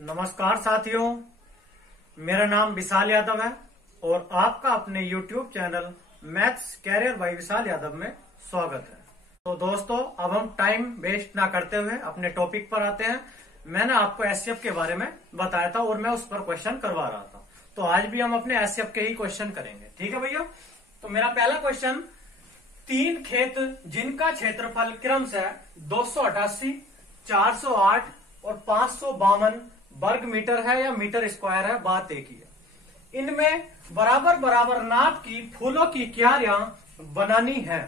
नमस्कार साथियों, मेरा नाम विशाल यादव है और आपका अपने YouTube channel maths career by Vishal Yadav में स्वागत है। तो दोस्तों, अब हम टाइम वेस्ट ना करते हुए अपने टॉपिक पर आते हैं। मैंने आपको एससीएफ के बारे में बताया था और मैं उस पर क्वेश्चन करवा रहा था, तो आज भी हम अपने एससीएफ के ही क्वेश्चन करेंगे। ठीक है भैया। तो मेरा पहला क्वेश्चन, 3 खेत जिनका क्षेत्रफल क्रमशः 288, 408 और 552 वर्ग मीटर है या मीटर स्क्वायर है, बात एक ही है। इनमें बराबर बराबर नाप की फूलों की क्यारियां बनानी है।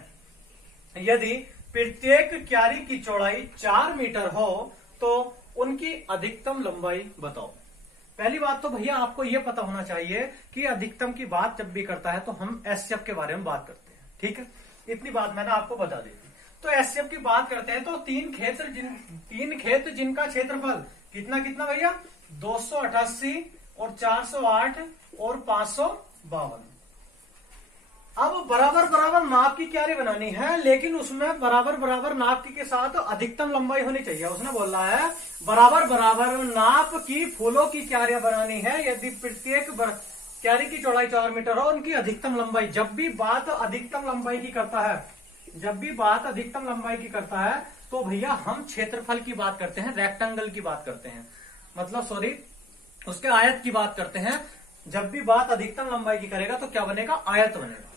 यदि प्रत्येक क्यारी की चौड़ाई 4 मीटर हो तो उनकी अधिकतम लंबाई बताओ। पहली बात तो भैया आपको यह पता होना चाहिए कि अधिकतम की बात जब भी करता है तो हम एससीएफ के बारे में बात करते हैं। ठीक है, इतनी बात मैंने आपको बता दी थी। तो एससीएफ की बात करते हैं तो 3 खेत जिनका क्षेत्रफल कितना कितना भैया, 288 और 408 और 552। अब बराबर बराबर नाप की क्यारी बनानी है, लेकिन उसमें बराबर बराबर नाप की के साथ अधिकतम लंबाई होनी चाहिए। उसने बोला है बराबर बराबर नाप की फूलों की क्यारियां बनानी है। यदि प्रत्येक क्यारी की चौड़ाई 4 मीटर हो, उनकी अधिकतम लंबाई। जब भी बात अधिकतम लंबाई की करता है, तो भैया हम क्षेत्रफल की बात करते हैं, रेक्टेंगल की बात करते हैं, मतलब सॉरी उसके आयत की बात करते हैं। जब भी बात अधिकतम लंबाई की करेगा तो क्या बनेगा, आयत बनेगा।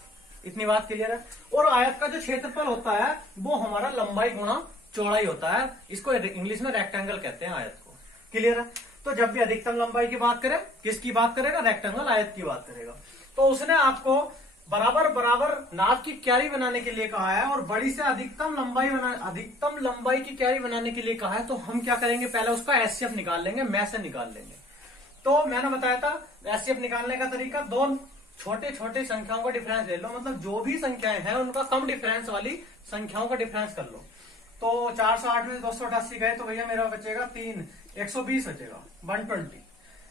इतनी बात क्लियर है। और आयत का जो क्षेत्रफल होता है वो हमारा लंबाई गुणा चौड़ाई होता है। इसको इंग्लिश में रेक्टेंगल कहते हैं, आयत को। क्लियर है। तो जब भी अधिकतम लंबाई की बात करे, किसकी बात करेगा, रेक्टेंगल, आयत की बात करेगा। तो उसने आपको बराबर बराबर नाप की क्यारी बनाने के लिए कहा है और बड़ी से अधिकतम लंबाई की क्यारी बनाने के लिए कहा है। तो हम क्या करेंगे, पहले उसका एससीएफ निकाल लेंगे, में से निकाल लेंगे। तो मैंने बताया था एससीएफ निकालने का तरीका, 2 छोटे छोटे संख्याओं का डिफरेंस ले लो, मतलब जो भी संख्याएं हैं उनका कम डिफरेंस वाली संख्याओं का डिफरेंस कर लो। तो 408 में 288 गए तो भैया मेरा बचेगा 3, 120 बचेगा, 120।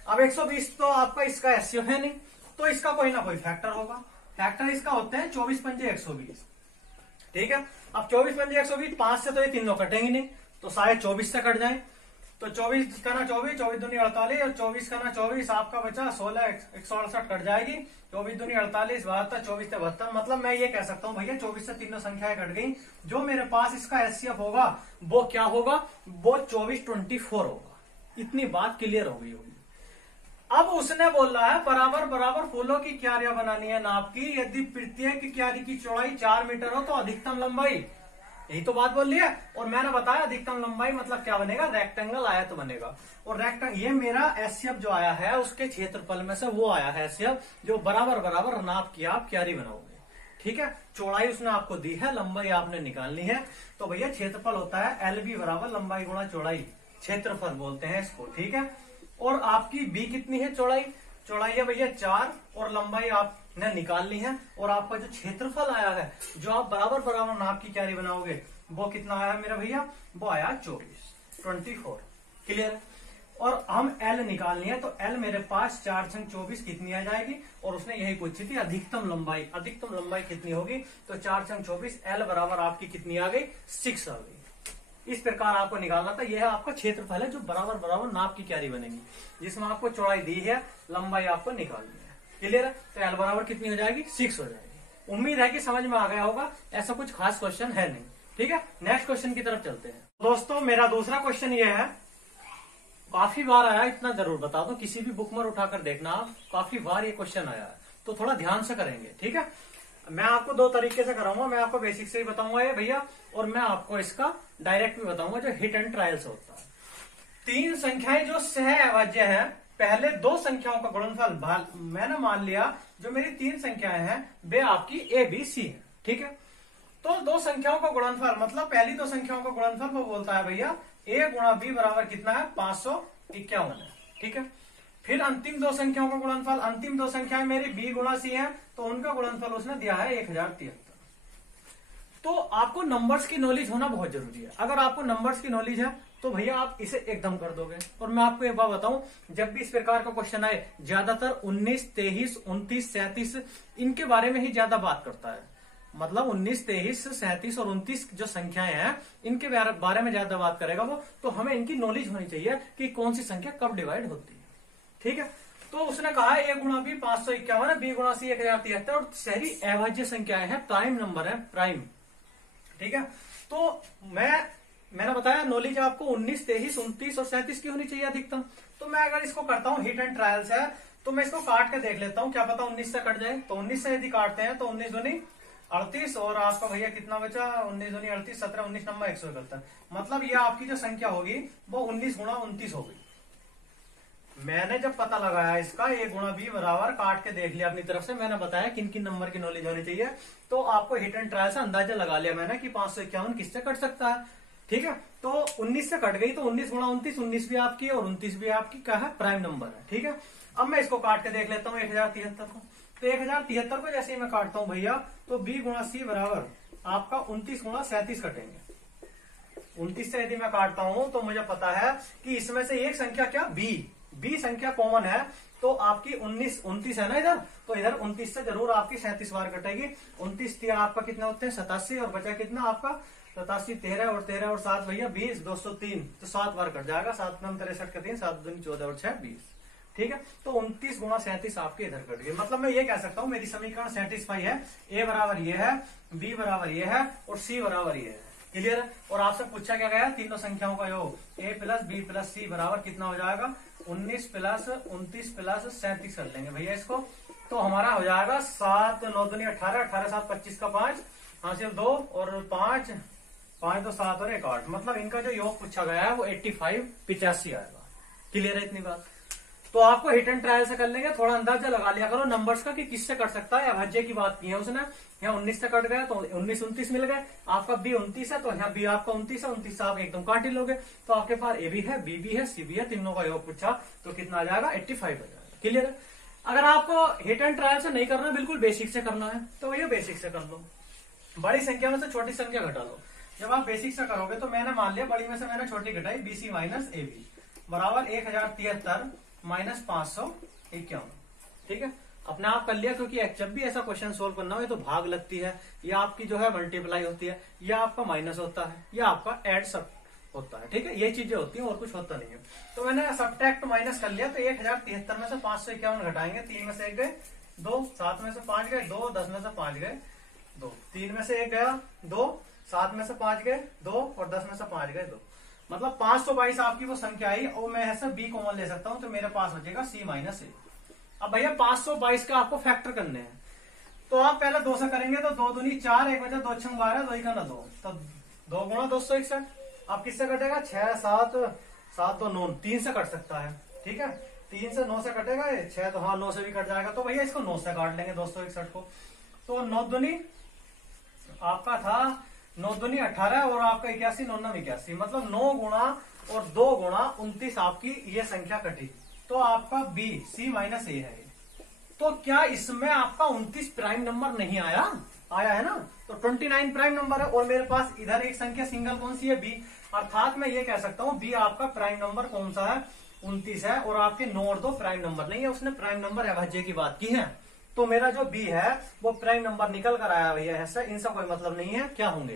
अब 120 तो आपका इसका एससीएफ है नहीं, तो इसका कोई ना कोई फैक्टर होगा। फैक्टर इसका होते हैं 24 पंजे 120। ठीक है। अब 24 पंजे 120, 5 से तो ये तीनों कटेंगे नहीं, तो शायद 24 से कट जाए। तो 24 का ना 24, 24 दूनी 48 और 24 का ना 24, आपका बचा 16, 168 कट जाएगी। 24 दूनी 48, 72, 24 से 72। मतलब मैं ये कह सकता हूँ भैया 24 से तीनों संख्याएं कट गई। जो मेरे पास इसका एचसीएफ होगा वो क्या होगा, वो 2424 होगा। इतनी बात क्लियर हो गई होगी। अब उसने बोला है बराबर बराबर फूलों की क्यारियां बनानी है नाप की। यदि प्रत्येक क्यारी की चौड़ाई 4 मीटर हो तो अधिकतम लंबाई, यही तो बात बोल रही है। और मैंने बताया अधिकतम लंबाई मतलब क्या बनेगा, रेक्टेंगल, आयत बनेगा। और ये मेरा एससीएफ जो आया है उसके क्षेत्रफल में से वो आया है एससीएफ, जो बराबर बराबर नाप की आप क्यारी बनाओगे। ठीक है। चौड़ाई उसने आपको दी है, लंबाई आपने निकालनी है। तो भैया क्षेत्रफल होता है एलबी बराबर लंबाई गुणा चौड़ाई, क्षेत्रफल बोलते हैं इसको। ठीक है। और आपकी बी कितनी है, चौड़ाई है भैया 4 और लंबाई आपने निकालनी है। और आपका जो क्षेत्रफल आया है, जो आप बराबर बराबर नाप की क्यारी बनाओगे, वो कितना आया मेरा भैया, वो आया 24। क्लियर। और हम एल निकालनी है, तो एल मेरे पास 4 × 24 कितनी आ जाएगी। और उसने यही पूछी थी अधिकतम लंबाई कितनी होगी। तो 4 × 24 एल बराबर आपकी कितनी आ गई, 6 आ गई। इस प्रकार आपको निकालना था। यह आपका क्षेत्रफल है जो बराबर बराबर नाप की क्यारी बनेगी, जिसमें आपको चौड़ाई दी है, लंबाई आपको निकालनी है। क्लियर है। तो एल बराबर कितनी हो जाएगी, 6 हो जाएगी। उम्मीद है कि समझ में आ गया होगा। ऐसा कुछ खास क्वेश्चन है नहीं। ठीक है। नेक्स्ट क्वेश्चन की तरफ चलते हैं। दोस्तों, मेरा दूसरा क्वेश्चन यह है, काफी बार आया, इतना जरूर बता दो, किसी भी बुक में उठाकर देखना आप, काफी बार ये क्वेश्चन आया है, तो थोड़ा ध्यान से करेंगे। ठीक है। मैं आपको 2 तरीके से कराऊंगा। मैं आपको बेसिक से ही बताऊंगा ये भैया, और मैं आपको इसका डायरेक्ट भी बताऊंगा, जो हिट एंड ट्रायल से होता है। 3 संख्याएं जो सहअभाज्य है, पहले 2 संख्याओं का गुणनफल मैंने मान लिया जो मेरी 3 संख्याएं हैं वे आपकी ए बी सी है। ठीक है। तो 2 संख्याओं का गुणनफल मतलब पहली 2 संख्याओं का गुणनफल वो बोलता है भैया ए गुणा बी बराबर कितना है, 551 है। ठीक है। फिर अंतिम 2 संख्याओं का गुणनफल, अंतिम 2 संख्याएं मेरी बी गुणा सी है, तो उनका गुणनफल उसने दिया है 1073। तो आपको नंबर्स की नॉलेज होना बहुत जरूरी है। अगर आपको नंबर्स की नॉलेज है तो भैया आप इसे एकदम कर दोगे। और मैं आपको एक बात बताऊं, जब भी इस प्रकार का क्वेश्चन आए, ज्यादातर 19, 23, 29, 37 इनके बारे में ही ज्यादा बात करता है। मतलब 19, 23, 37 और 29 जो संख्याएं हैं इनके बारे में ज्यादा बात करेगा वो, तो हमें इनकी नॉलेज होनी चाहिए कि कौन सी संख्या कब डिवाइड होती है। ठीक है, तो उसने कहा ए गुणा बी 551 है, बी गुणा सी 1073 और शहरी अभाज्य संख्याएं हैं, प्राइम नंबर है, प्राइम। ठीक है, तो मैंने बताया नॉलेज आपको 19, 23, 29 और 37 की होनी चाहिए अधिकतम। तो मैं अगर इसको करता हूँ हिट एंड ट्रायल्स है, तो मैं इसको काट के देख लेता हूँ, क्या पता 19 से कट जाए। तो 19 से यदि काटते हैं तो 19 दूनी 38 और आपका भैया कितना बचा, 19 दूनी 38, 17, 19 नंबर 171। मतलब ये आपकी जो संख्या होगी वो 19 गुणा 29 होगी। मैंने जब पता लगाया इसका ए गुणा बी बराबर, काट के देख लिया अपनी तरफ से, मैंने बताया किन किन नंबर की नॉलेज होनी चाहिए, तो आपको हिट एंड ट्रायल से अंदाजा लगा लिया मैंने कि 551 किससे कट सकता है। ठीक है, तो 19 से कट गई तो 19 गुणा 29, 19 भी आपकी और 29 भी आपकी क्या है, प्राइम नंबर है। ठीक है, अब मैं इसको काट के देख लेता हूँ 1073 को। तो 1073 को जैसे ही मैं काटता हूँ भैया, तो बी गुणा सी बराबर आपका 29 गुणा 37 कटेंगे। 29 से यदि मैं काटता हूं तो मुझे पता है कि इसमें से एक संख्या क्या, बी संख्या कॉमन है, तो आपकी 29 है ना इधर, तो इधर 29 से जरूर आपकी 37 बार कटेगी। 29 थी आपका कितना होते हैं 87 और बचा कितना आपका 87, 13 और 13 और 7 भैया 20, 203, तो 7 बार कट जाएगा। 7 में 63 का 3, 7 दूनी 14 और 6 20। ठीक है, तो 29 गुणा 37 आपके इधर कट गई। मतलब मैं ये कह सकता हूं मेरी समीकरण सेटिस्फाई है, ए बराबर ये है, बी बराबर ये है और सी बराबर ये है। क्लियर है, और आपसे पूछा क्या गया, तीनों संख्याओं का योग, ए प्लस बी प्लस सी बराबर कितना हो जाएगा, 19 प्लस 29 प्लस 37 कर लेंगे भैया इसको, तो हमारा हो जाएगा 7 9 दूनी 18, 18 7 25 का 5 हासिल 2 और 5 5 2 7 और 1 8। मतलब इनका जो योग पूछा गया है वो 85 85 आएगा। क्लियर है इतनी बात, तो आपको हिट एंड ट्रायल से कर लेंगे, थोड़ा अंदाजा लगा लिया करो नंबर्स का कि किससे कट सकता है। अभाज्य की बात की है उसने, यहाँ 19 से कट गया तो 19 29 मिल गए, आपका बी 29 है तो यहाँ बी आपका 29 है, 29 आप एकदम काट ही लोगे, तो आपके पास ए भी है, बी भी है, सी भी है, तीनों का योग पूछा तो कितना आ जाएगा 85 आ जाएगा। क्लियर है, अगर आपको हिट एंड ट्रायल से नहीं करना, बिल्कुल बेसिक से करना है तो ये बेसिक से कर लो, बड़ी संख्या में से छोटी संख्या घटा लो। जब आप बेसिक से करोगे तो मैंने मान लिया बड़ी में से मैंने छोटी घटाई, बीसी माइनस ए बी बराबर 1073 माइनस 551। ठीक है, अपने आप कर लिया, क्योंकि जब भी ऐसा क्वेश्चन सोल्व करना हो तो भाग लगती है, या आपकी जो है मल्टीप्लाई होती है, या आपका माइनस होता है, या आपका एड सब होता है। ठीक है, ये चीजें होती हैं और कुछ होता नहीं है। तो मैंने सब्ट्रैक्ट माइनस कर लिया, तो 1073 में से 551 घटाएंगे, 3 में से 1 गए 2, 7 में से 5 गए 2, 10 में से 5 गए 2, 3 में से 1 गया 2, 7 में से 5 गए 2 और 10 में से 5 गए 2। मतलब 522 आपकी वो संख्या आई, और मैं ऐसा बी कॉमन ले सकता हूं, तो मेरे पास बचेगा सी माइनस ए। अब भैया 522 का आपको फैक्टर करने हैं, तो आप पहले 2 से करेंगे, तो 2 दूनी 4, 1 बचा 2 6 12, 2 का ना 2, तो 2 गुणा 261। अब किससे कटेगा, 6 7 7 2 9, 3 से कट सकता है। ठीक है, 3 से 9 से कटेगा, 6 तो हाँ 9 से भी कट जाएगा, तो भैया इसको 9 से काट लेंगे 261 को। तो 9 दूनी आपका था 9 दूनी 18 और आपका 81, 9 9 81, मतलब 9 गुणा और 2 गुणा 29 आपकी ये संख्या कटी, तो आपका बी सी माइनस ए है। तो क्या इसमें आपका 29 प्राइम नंबर नहीं आया, आया है ना, तो 29 प्राइम नंबर है, और मेरे पास इधर एक संख्या सिंगल कौन सी है, बी, अर्थात मैं ये कह सकता हूं बी आपका प्राइम नंबर कौन सा है, 29 है, और आपके 9 और 2 प्राइम नंबर नहीं है, उसने प्राइम नंबर अभाज्य की बात की है, तो मेरा जो बी है वो प्राइम नंबर निकल कर आया भैया, ऐसा इनसे कोई मतलब नहीं है, क्या होंगे,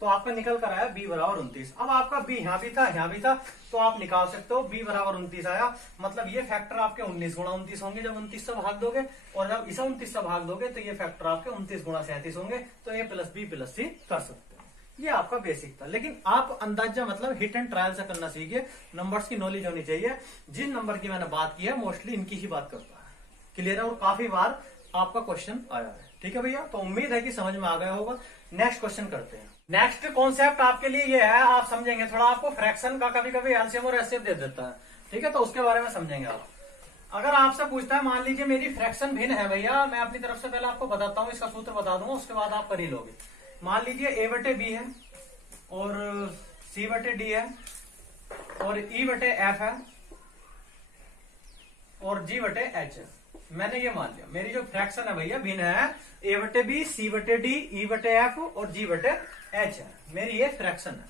तो आपका निकल कर आया बी बराबर 29। अब आपका बी यहाँ भी था यहाँ भी था, तो आप निकाल सकते हो बी बराबर 29 आया, मतलब ये फैक्टर आपके 19 गुणा 29 होंगे जब 29 से भाग दोगे, और जब इसे 29 से भाग दोगे तो ये फैक्टर आपके 29 गुणा 37 होंगे, तो ए प्लस बी प्लस सी कर सकते हैं। ये आपका बेसिक था, लेकिन आप अंदाजा मतलब हिट एंड ट्रायल से करना सीखिए, नंबर्स की नॉलेज होनी चाहिए। जिन नंबर की मैंने बात की है मोस्टली इनकी ही बात करता है। क्लियर है, और काफी बार आपका क्वेश्चन आया है। ठीक है भैया, तो उम्मीद है कि समझ में आ गया होगा। नेक्स्ट क्वेश्चन करते हैं। नेक्स्ट कॉन्सेप्ट आपके लिए ये है, आप समझेंगे थोड़ा, आपको फ्रैक्शन का कभी कभी एलसीएम और एचसीएफ दे देता है, ठीक है, तो उसके बारे में समझेंगे आप। अगर आपसे पूछता है, मान लीजिए मेरी फ्रैक्शन भिन्न है भैया, मैं अपनी तरफ से पहले आपको बताता हूँ, इसका सूत्र बता दूंगा, उसके बाद आप कर ही लोगे। मान लीजिए ए बटे बी है और सी बटे डी है और ई बटे एफ है और जी बटे एच है। मैंने ये मान लिया मेरी जो फ्रैक्शन है भैया भिन्न है, ए बटे बी, सी बटे डी, ई बटे एफ और जी बटे एच है, मेरी ये फ्रैक्शन है।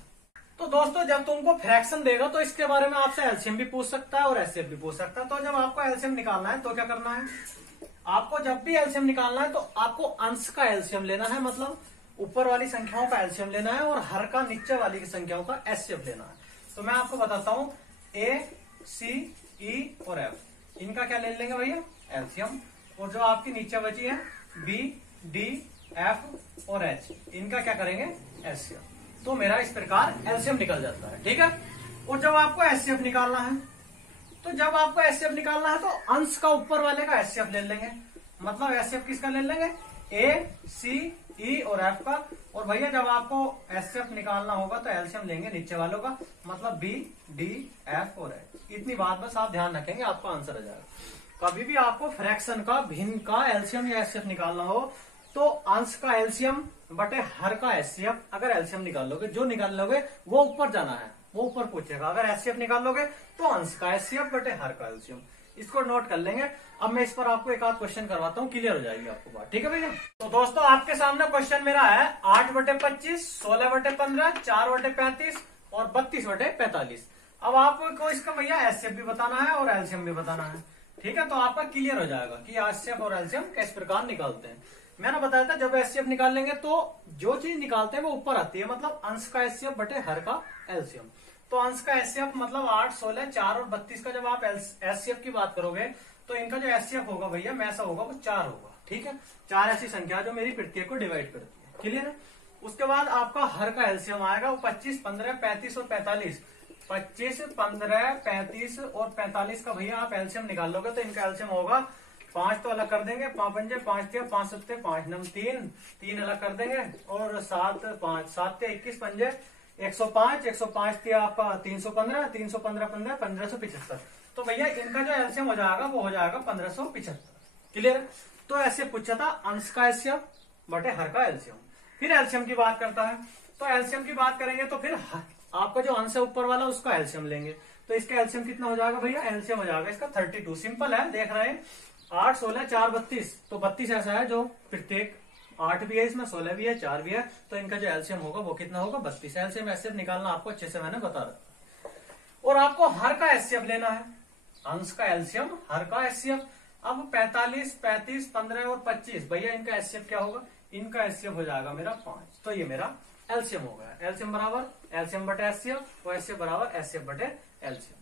तो दोस्तों जब तुमको फ्रैक्शन देगा तो इसके बारे में आपसे एलसीएम भी पूछ सकता है और एचसीएफ भी पूछ सकता है। तो जब आपको एलसीएम निकालना है तो क्या करना है, आपको जब भी एलसीएम निकालना है तो आपको अंश का एलसीएम लेना है, मतलब ऊपर वाली संख्याओं का एलसीएम लेना है, और हर का नीचे वाली की संख्याओं का एचसीएफ लेना है। तो मैं आपको बताता हूं, ए, सी, ई और एफ, इनका क्या ले लेंगे भैया, एलसीएम। और जो आपकी नीचे बची है बी, डी, एफ और एच, इनका क्या करेंगे, एचसीएफ। तो मेरा इस प्रकार एलसीएम निकल जाता है, ठीक है। और जब आपको एचसीएफ निकालना है, तो जब आपको एचसीएफ निकालना है तो अंश का ऊपर वाले का एचसीएफ ले लेंगे, मतलब एचसीएफ किसका ले लेंगे, ए, सी, ई और एफ का। और भैया जब आपको एचसीएफ निकालना होगा तो एलसीएम लेंगे नीचे वालों का, मतलब बी, डी, एफ और एच। इतनी बात बस आप ध्यान रखेंगे, आपका आंसर आ जाएगा। कभी भी आपको फ्रैक्शन का, भिन्न का एलसीएम या एचसीएफ निकालना हो तो अंश का एलसीएम बटे हर का एचसीएफ, अगर एलसीएम निकाल लोगे, जो निकाल लोगे वो ऊपर जाना है, वो ऊपर पूछेगा। अगर एचसीएफ निकाल लोगे तो अंश का एचसीएफ बटे हर का एलसीएम, इसको नोट कर लेंगे। अब मैं इस पर आपको एक आध क्वेश्चन करवाता हूँ, क्लियर हो जाएगी आपको बात, ठीक है भैया। तो दोस्तों आपके सामने क्वेश्चन मेरा है 8/25, 16/15, 4/35 और 32/45। अब आपको इसका भैया एचसीएफ भी बताना है और एलसीएम भी बताना है, ठीक है। तो आपका क्लियर हो जाएगा कि एचसीएफ और एलसीएम किस प्रकार निकालते हैं। मैंने बताया था जब एचसीएफ निकालेंगे तो जो चीज निकालते हैं वो ऊपर आती है, मतलब अंश का एचसीएफ बटे हर का एलसीएम। तो अंश का एचसीएफ मतलब 8, 16, 4 और 32 का जब आप एचसीएफ की बात करोगे तो इनका जो एचसीएफ होगा भैया मैसा होगा वो 4 होगा, ठीक है। 4 ऐसी संख्या जो मेरी प्रत्येक को डिवाइड करती है, क्लियर है। उसके बाद आपका हर का एलसीएम आएगा वो 25, 15, 35 और 45। 25, 15, 35 और 45 का भैया आप एलसीएम निकाल लोगे तो इनका एलसीएम होगा 5 तो अलग कर देंगे, 5 पंजे 5 थे, 5 सत्ते 5 नम 3 अलग कर देंगे, और 7 5 7 थे 21 पंजे 105, 105 थे आपका 315, 315 15 1575। तो भैया इनका जो एलसीएम हो जाएगा वो हो जाएगा 1575, क्लियर है। तो ऐसे पूछा था अंश का एलसीएम बटे हर का एलसीएम। फिर एलसीएम की बात करता है, तो एलसीएम की बात करेंगे तो फिर आपका जो अंश है ऊपर वाला उसका एलसीएम लेंगे। तो इसका एलसीएम कितना हो जाएगा भैया, एलसीएम हो जाएगा इसका 32। सिंपल है, देख रहे हैं 8, 16, 4, 32। तो 32 ऐसा है जो प्रत्येक 8 भी है इसमें, 16 भी है, 4 भी है, तो इनका जो एलसीएम होगा वो कितना होगा, 32। एलसीएम एचसीएफ निकालना आपको अच्छे से मैंने बता रखा। और आपको हर का एचसीएफ लेना है, अंश का एलसीएम हर का एचसीएफ। अब 45, 35, 15 और 25 भैया इनका एचसीएफ क्या होगा, इनका एचसीएफ हो जाएगा मेरा 5। तो ये मेरा एलसीएम हो गया। एलसीएम बराबर एलसीएम बटे एचसीएफ और एचसीएफ बराबर एचसीएफ बटे एलसीएम,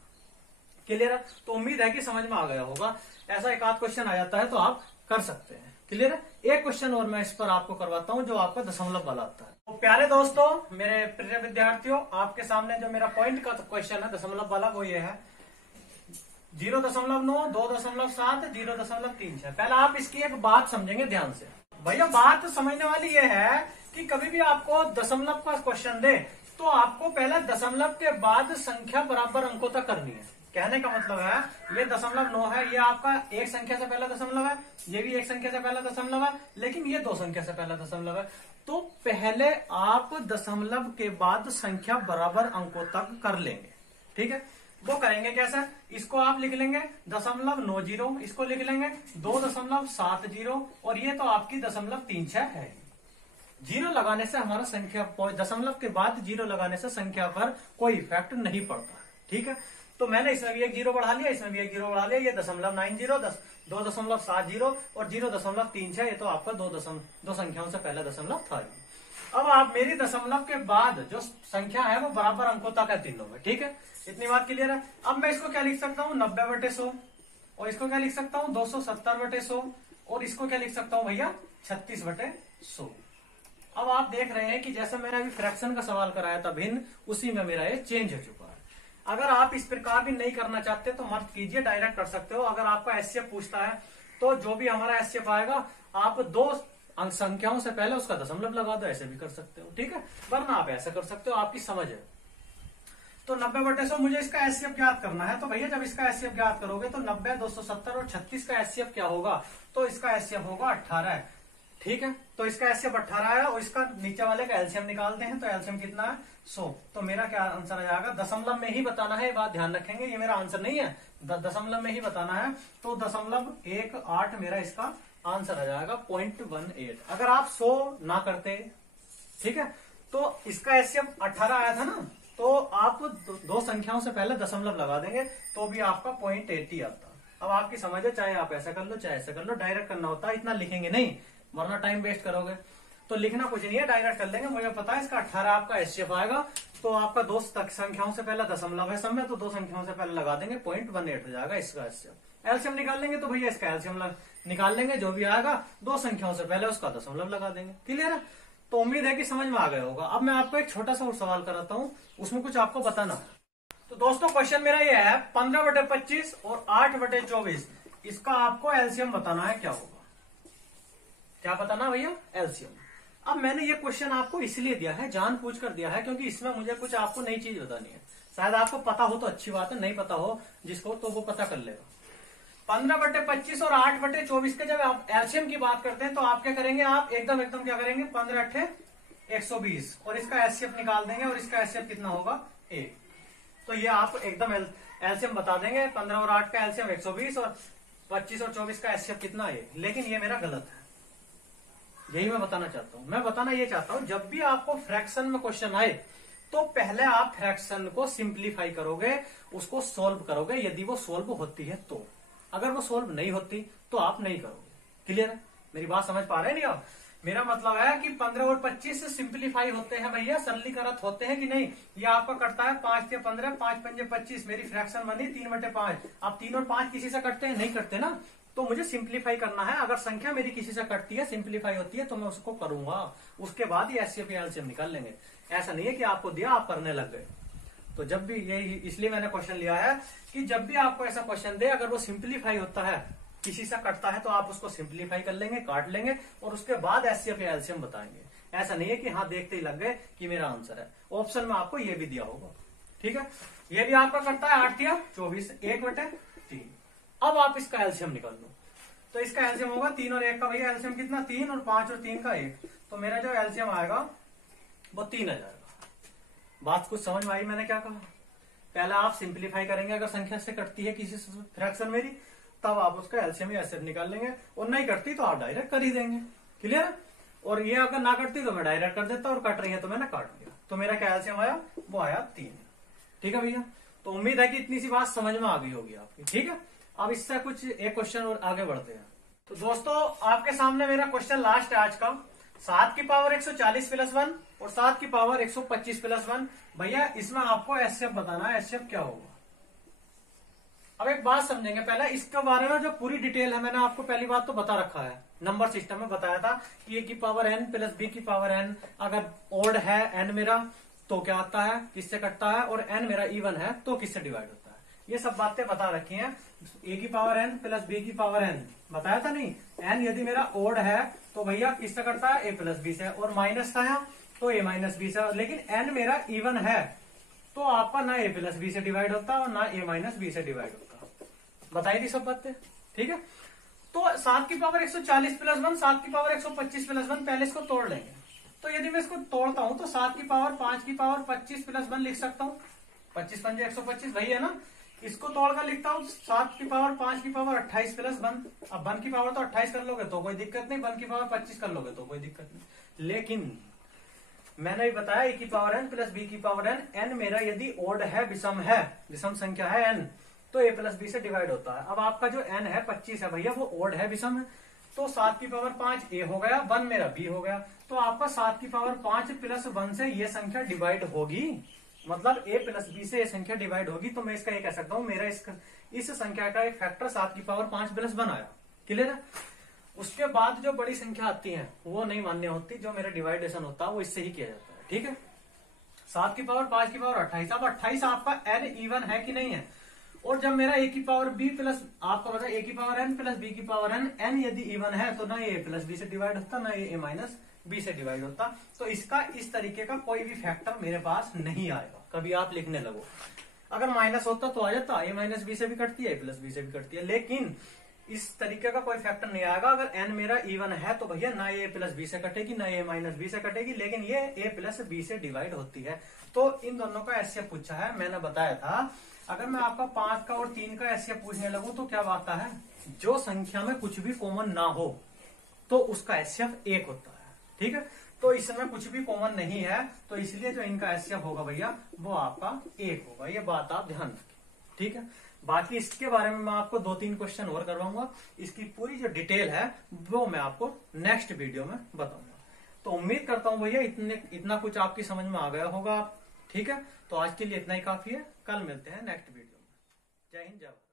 क्लियर है। तो उम्मीद है कि समझ में आ गया होगा। ऐसा एक आध क्वेश्चन आ जाता है तो आप कर सकते हैं, क्लियर है। एक क्वेश्चन और मैं इस पर आपको करवाता हूं जो आपका दशमलव वाला आता है। तो प्यारे दोस्तों, मेरे प्रिय विद्यार्थियों, आपके सामने जो मेरा पॉइंट का क्वेश्चन है दशमलव वाला वो ये है 0.9, 2.7, 0.36। पहले आप इसकी एक बात समझेंगे ध्यान से। भैया बात समझने वाली ये है कि कभी भी आपको दशमलव का क्वेश्चन दे तो आपको पहले दशमलव के बाद संख्या बराबर अंकों तक करनी है। कहने का मतलब है ये 0.9 है, ये आपका एक संख्या से पहला दशमलव है, ये भी एक संख्या से पहला दशमलव है, लेकिन ये 2 संख्या से पहला दशमलव है। तो पहले आप दशमलव के बाद संख्या बराबर अंकों तक कर लेंगे, ठीक है। वो करेंगे कैसे, इसको आप लिख लेंगे 0.90, इसको लिख लेंगे 2.70 और ये तो आपकी 0.36 है। जीरो लगाने से हमारा संख्या, दशमलव के बाद जीरो लगाने से संख्या पर कोई इफेक्ट नहीं पड़ता, ठीक है। तो मैंने इसमें भी एक जीरो बढ़ा लिया, इसमें भी एक जीरो बढ़ा लिया, ये 0.90, 2.70 और 0.36, ये तो आपका दो संख्याओं से पहला दशमलव था। अब आप मेरी दशमलव के बाद जो संख्या है वो बराबर अंकों तक है तीनों में, ठीक है। इतनी बात क्लियर है। अब मैं इसको क्या लिख सकता हूँ 90/100, और इसको क्या लिख सकता हूँ 270/100, और इसको क्या लिख सकता हूँ भैया 36/100। अब आप देख रहे हैं कि जैसे मैंने अभी फ्रैक्शन का सवाल कराया था भिन्न, उसी में मेरा ये चेंज हो चुका है। अगर आप इस प्रकार भी नहीं करना चाहते तो मत कीजिए, डायरेक्ट कर सकते हो। अगर आपका एचसीएफ पूछता है तो जो भी हमारा एचसीएफ आएगा आप 2 अंक संख्याओं से पहले उसका दशमलव लगा दो, ऐसे भी कर सकते हो, ठीक है। वरना आप ऐसा कर सकते हो, आपकी समझ है। तो 90/100 मुझे इसका एचसीएफ ज्ञात करना है। तो भैया जब इसका एचसीएफ ज्ञात करोगे तो 90, 270 और 36 का एचसीएफ क्या होगा, तो इसका एचसीएफ होगा 18, ठीक है। तो इसका एचसीएफ 18 है और इसका नीचे वाले का एलसीएम निकालते हैं। तो एलसीएम कितना है 100। तो मेरा क्या आंसर आ जाएगा, दशमलव में ही बताना है, ये बात ध्यान रखेंगे, ये मेरा आंसर नहीं है, दशमलव में ही बताना है। तो 0.18 मेरा इसका आंसर आ जाएगा 0.18। अगर आप 100 ना करते, ठीक है, तो इसका एचसीएफ 18 आया था ना, तो आप 2 संख्याओं से पहले दशमलव लगा देंगे तो भी आपका 0.80 आता, अब आपकी समझ है, चाहे आप ऐसा कर लो चाहे ऐसा कर लो, डायरेक्ट करना होता है, इतना लिखेंगे नहीं वरना टाइम वेस्ट करोगे। तो लिखना कुछ नहीं है, डायरेक्ट कर लेंगे। मुझे पता है इसका 18 आपका एचसीएफ आएगा, तो आपका दो संख्याओं से पहले दशमलव है सब में, तो दो संख्याओं से पहले लगा देंगे, 0.18 हो जाएगा इसका एचसीएफ। एलसीएम निकाल लेंगे तो भैया इसका एलसीएम निकाल लेंगे, जो भी आएगा दो संख्याओं से पहले उसका दशमलव लगा देंगे। क्लियर है? तो उम्मीद है कि समझ में आ गया होगा। अब मैं आपको एक छोटा सा और सवाल कराता हूँ, उसमें कुछ आपको बताना है। तो दोस्तों क्वेश्चन मेरा ये है, 15/25 और 8/24, इसका आपको एलसीएम बताना है। क्या होगा? क्या बताना भैया? एलसीएम। अब मैंने ये क्वेश्चन आपको इसलिए दिया है, जानबूझ कर दिया है, क्योंकि इसमें मुझे कुछ आपको नई चीज बतानी है। शायद आपको पता हो तो अच्छी बात है, नहीं पता हो जिसको तो वो पता कर लेगा। 15/25 और 8/24 के जब आप एलसीएम की बात करते हैं तो आप क्या करेंगे, आप एकदम क्या करेंगे, 15×8 = 120 और इसका एचसीएफ निकाल देंगे, और इसका एचसीएफ कितना होगा? 1। तो ये आप एकदम एलसीएम बता देंगे। 15 और 8 का एलसीएम 120 और 25 और 24 का एचसीएफ कितना है। लेकिन ये मेरा गलत है, यही मैं बताना चाहता हूं। मैं बताना ये चाहता हूं, जब भी आपको फ्रैक्शन में क्वेश्चन आए तो पहले आप फ्रैक्शन को सिंप्लीफाई करोगे, उसको सोल्व करोगे, यदि वो सोल्व होती है तो। अगर वो सोल्व नहीं होती तो आप नहीं करोगे। क्लियर है? मेरी बात समझ पा रहे हैं नहीं आप? मेरा मतलब है कि 15 और 25 से सिंप्लीफाई होते हैं भैया, सरलीकृत होते हैं कि नहीं। ये आपका करता है 5 × 15, 5 × 5 = 25, मेरी फ्रैक्शन बनी 3/5। अब 3 और 5 किसी से कटते हैं? नहीं कटते ना। तो मुझे सिंप्लीफाई करना है। अगर संख्या मेरी किसी से कटती है, सिंप्लीफाई होती है, तो मैं उसको करूंगा, उसके बाद ही एचसीएफ या एलसीएम निकाल लेंगे। ऐसा नहीं है कि आपको दिया आप करने लग गए। तो जब भी ये, इसलिए मैंने क्वेश्चन लिया है कि जब भी आपको ऐसा क्वेश्चन दे, अगर वो सिंप्लीफाई होता है, किसी से कटता है, तो आप उसको सिंप्लीफाई कर लेंगे, काट लेंगे, और उसके बाद एचसीएफ या एलसीएम बताएंगे। ऐसा नहीं है कि हाँ देखते ही लग गए कि मेरा आंसर है। ऑप्शन में आपको ये भी दिया होगा। ठीक है? ये भी आपका करता है 8 × 24, 1/3। अब आप इसका एलसीएम निकाल लो। तो इसका एलसीएम होगा 3 और 1 का भैया एलसीएम कितना? 3, और 5 और 3 का 1। तो मेरा जो एलसीएम आएगा वो 3 आ जाएगा। बात कुछ समझ में आई मैंने क्या कहा? पहले आप सिंप्लीफाई करेंगे, अगर संख्या से कटती है किसी फ्रैक्शन मेरी, तब आप उसका एलसीएम या एचसीएफ निकाल लेंगे, और नहीं कटती तो आप डायरेक्ट कर ही देंगे। क्लियर? और ये अगर ना कटती तो मैं डायरेक्ट कर देता, और कट रही है तो मैंने काट दिया। तो मेरा क्या एलसीएम आया? वो आया 3। ठीक है भैया? तो उम्मीद है कि इतनी सी बात समझ में आ गई होगी आपकी। ठीक है? अब इससे कुछ एक क्वेश्चन और आगे बढ़ते हैं। तो दोस्तों आपके सामने मेरा क्वेश्चन लास्ट है आज का, 7 की पावर 140 + 1 और 7 की पावर 125 + 1। भैया इसमें आपको एचसीएफ बताना है। एचसीएफ क्या होगा? अब एक बात समझेंगे पहले, इसके बारे में जो पूरी डिटेल है मैंने आपको पहली बात तो बता रखा है। नंबर सिस्टम में बताया था कि a की पावर n + b की पावर n, अगर ओड है n मेरा तो क्या आता है, किससे कटता है, और n मेरा इवन है तो किससे डिवाइड होता है। ये सब बातें बता रखी हैं। a की पावर n + b की पावर n बताया था नहीं। n यदि मेरा ओड है तो भैया किससे करता है? a + b से, और माइनस था यहाँ तो a - b से। लेकिन n मेरा इवन है तो आपका ना a + b से डिवाइड होता और ना a - b से डिवाइड होता। बताई थी सब बातें। ठीक है? तो 7 की पावर 140 + 1, 7 की पावर 125 + 1, पहले इसको तोड़ लेंगे। तो यदि मैं इसको तोड़ता हूं तो 7 की पावर 5 की पावर 25 + 1 लिख सकता हूं। 25 × 5 = 125, वही है ना। इसको तोड़कर लिखता हूं 7 की पावर 5 की पावर 28 + 1। अब 1 की पावर तो 28 कर लोगे तो कोई दिक्कत नहीं, 1 की पावर 25 कर लोगे तो कोई दिक्कत नहीं। लेकिन मैंने भी बताया a की पावर n + b की पावर n, n मेरा यदि ओड है, विषम संख्या है n, तो a + b से डिवाइड होता है। अब आपका जो n है 25 है भैया, वो ओड है, विषम है, तो 7 की पावर 5 a हो गया, 1 मेरा b हो गया। तो आपका 7 की पावर 5 + 1 से ये संख्या डिवाइड होगी, मतलब a + b से ये संख्या डिवाइड होगी। तो मैं इसका ये कह सकता हूं, मेरा इस संख्या का एक फैक्टर 7 की पावर 5 + 1 आया। क्लियर है? उसके बाद जो बड़ी संख्या आती है वो नहीं मान्य होती, जो मेरा डिवाइडेशन होता है वो इससे ही किया जाता है। ठीक है? 7 की पावर 5 की पावर 28। अब 28 आपका n इवन है कि नहीं है, और जब मेरा a की पावर b प्लस, आपको पता है a की पावर n + b की पावर n, n यदि इवन है तो ना ये a + b से डिवाइड होता, ना ये a - b से डिवाइड होता। तो इसका इस तरीके का कोई भी फैक्टर मेरे पास नहीं आएगा। कभी आप लिखने लगो, अगर माइनस होता तो आ जाता, a - b से भी कटती है, a + b से भी कटती है, लेकिन इस तरीके का कोई फैक्टर नहीं आएगा। अगर n मेरा इवन है तो भैया ना ये a + b से कटेगी, ना ये a - b से कटेगी, लेकिन ये a + b से डिवाइड होती है। तो इन दोनों का एचसीएफ पूछा है। मैंने बताया था अगर मैं आपका 5 का और 3 का एचसीएफ पूछने लगूं तो क्या बात है, जो संख्या में कुछ भी कॉमन ना हो तो उसका एचसीएफ 1 होता है। ठीक है? तो इसमें कुछ भी कॉमन नहीं है, तो इसलिए जो इनका एचसीएफ होगा भैया वो आपका 1 होगा। ये बात आप ध्यान रखें। ठीक है। बाकी इसके बारे में मैं आपको 2-3 क्वेश्चन और करवाऊंगा। इसकी पूरी जो डिटेल है वो मैं आपको नेक्स्ट वीडियो में बताऊंगा। तो उम्मीद करता हूं भैया इतना कुछ आपकी समझ में आ गया होगा। ठीक है, तो आज के लिए इतना ही काफी है। कल मिलते हैं नेक्स्ट वीडियो में। जय हिंद, जय भारत।